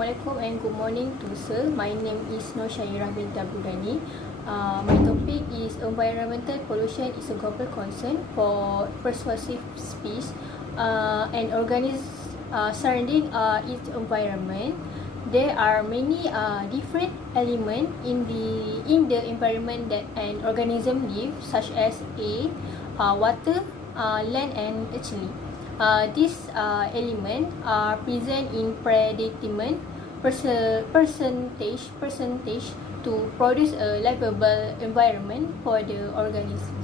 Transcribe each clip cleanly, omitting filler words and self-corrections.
Assalamualaikum and good morning to sir. My name is Nur Syairah binti Abdulghani. My topic is environmental pollution is a global concern for persuasive species and organisms surrounding its environment. There are many different elements in the environment that an organism live, such as water, land, and actually. These elements are present in predetermined percentage to produce a livable environment for the organism.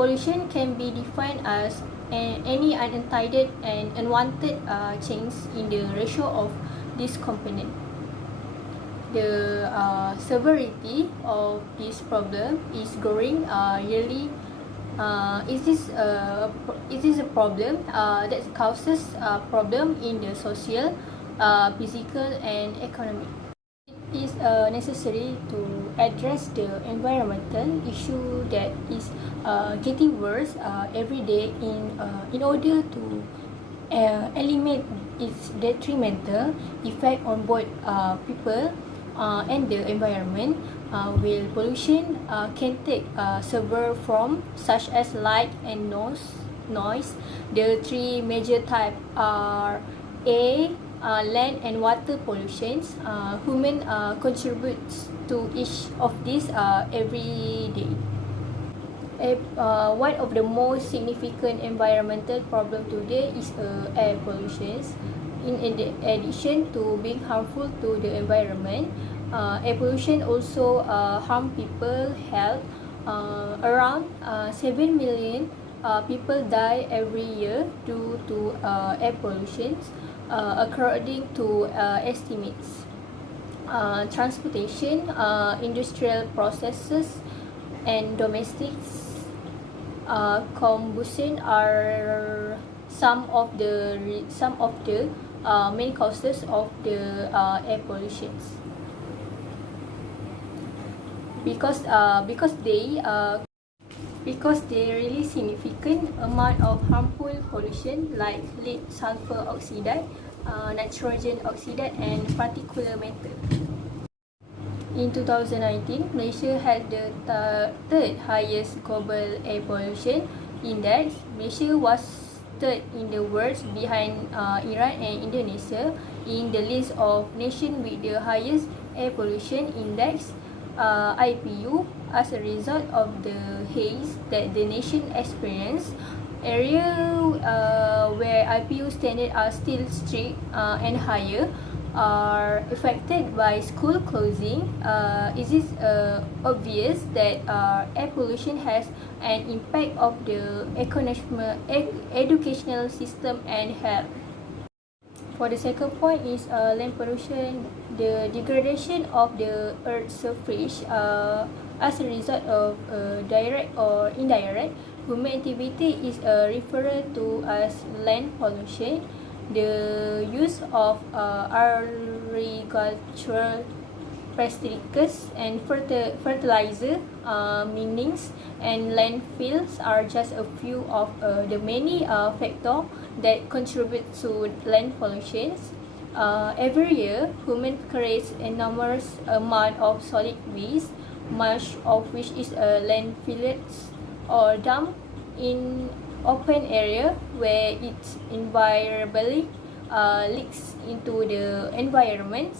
Pollution can be defined as any unintended and unwanted change in the ratio of this component. The severity of this problem is growing yearly. Is this a problem that causes a problem in the social, physical, and economic? It is necessary to address the environmental issue that is getting worse every day in order to eliminate its detrimental effect on both people and the environment. While pollution can take severe forms such as light and noise. The three major types are air, land, and water pollutions. Human contributes to each of these every day. One of the most significant environmental problems today is air pollution. In addition to being harmful to the environment, air pollution also harm people health. Around 7 million people die every year due to air pollution, according to estimates. Transportation, industrial processes, and domestic combustion are some of the main causes of the air pollution. Because they release significant amount of harmful pollution like lead, sulfur oxide, nitrogen oxide, and particulate matter. In 2019, Malaysia had the third highest global air pollution index. Malaysia was third in the world behind Iran and Indonesia in the list of nations with the highest air pollution index. IPU, as a result of the haze that the nation experienced. Areas where IPU standards are still strict and higher are affected by school closing. It is obvious that air pollution has an impact of the educational system and health. For the second point is land pollution, the degradation of the earth's surface as a result of direct or indirect human activity is referred to as land pollution. The use of agricultural pesticides and fertilizer mining and landfills are just a few of the many factors that contribute to land pollution. Every year, human creates enormous amount of solid waste, much of which is landfills or dumped in open area where it invariably leaks into the environment.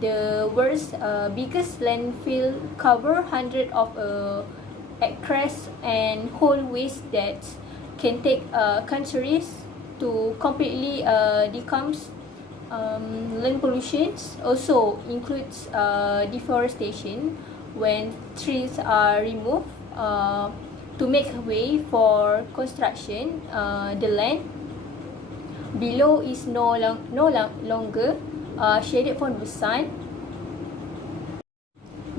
The world's biggest landfill cover hundreds of acres and hold waste that can take centuries to completely decompose. Land pollution also includes deforestation when trees are removed to make way for construction. The land below is no longer shaded from the sun.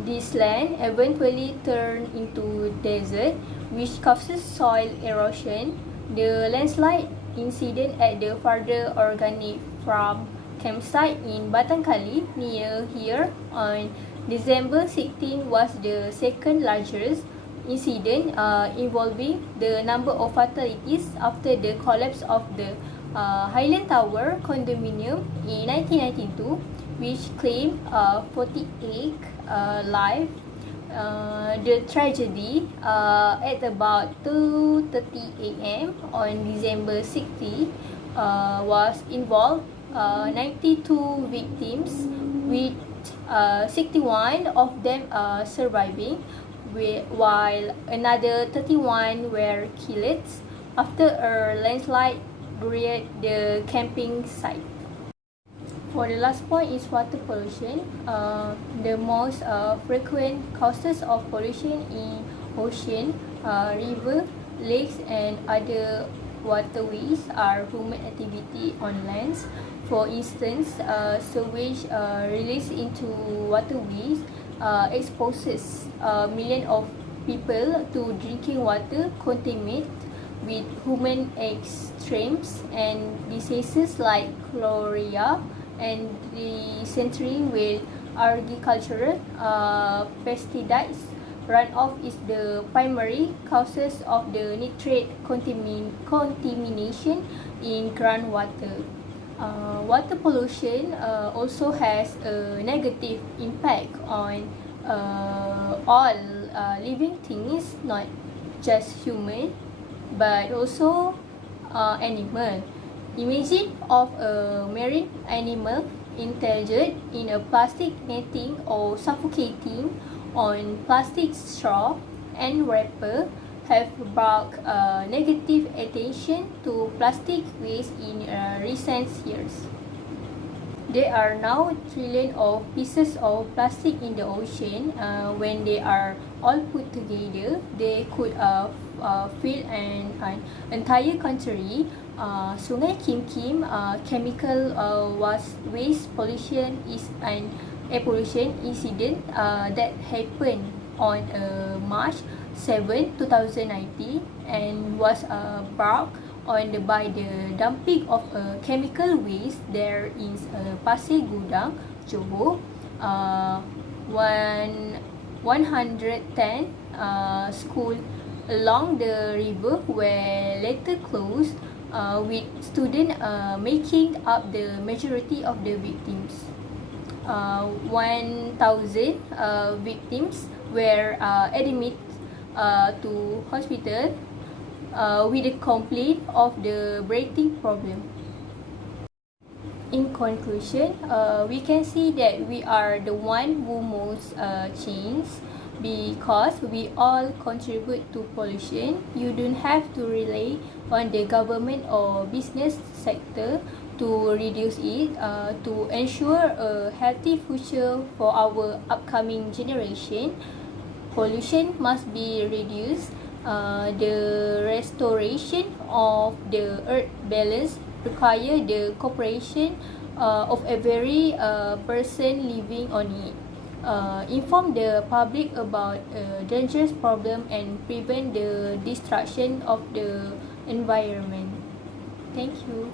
This land eventually turns into desert, which causes soil erosion. The landslide incident at the Farder Organic Farm campsite in Batangkali near here on December 16 was the second largest incident involving the number of fatalities after the collapse of the Highland Tower condominium in 1992, which claimed 48 lives. The tragedy at about 2:30 a.m. on December 60 was involved 92 victims, with 61 of them surviving, while another 31 were killed after a landslide at the camping site. For the last point is water pollution. The most frequent causes of pollution in ocean, river, lakes and other waterways are human activity on lands. For instance, sewage released into waterways exposes millions of people to drinking water contaminated with human extremes and diseases like cholera and dysentery. With agricultural pesticides, runoff is the primary causes of the nitrate contamination in groundwater. Water pollution also has a negative impact on all living things, not just human, but also animal. Imagine of a marine animal entangled in a plastic netting or suffocating on plastic straw and wrapper have brought negative attention to plastic waste in recent years. There are now trillions of pieces of plastic in the ocean. When they are all put together, they could fill an entire country. Sungai Kim Kim chemical waste pollution is an air pollution incident that happened on March 7, 2019 and was brought on by the dumping of chemical waste there in Pasir Gudang, Johor. 110 schools along the river were later closed, with students making up the majority of the victims. 1,000 victims were admitted to hospital with a complaint of the breathing problem. In conclusion, we can see that we are the one who most change, because we all contribute to pollution. You don't have to rely on the government or business sector to reduce it. To ensure a healthy future for our upcoming generation, pollution must be reduced. The restoration of the earth balance require the cooperation of every person living on it. Inform the public about dangerous problem and prevent the destruction of the environment. Thank you.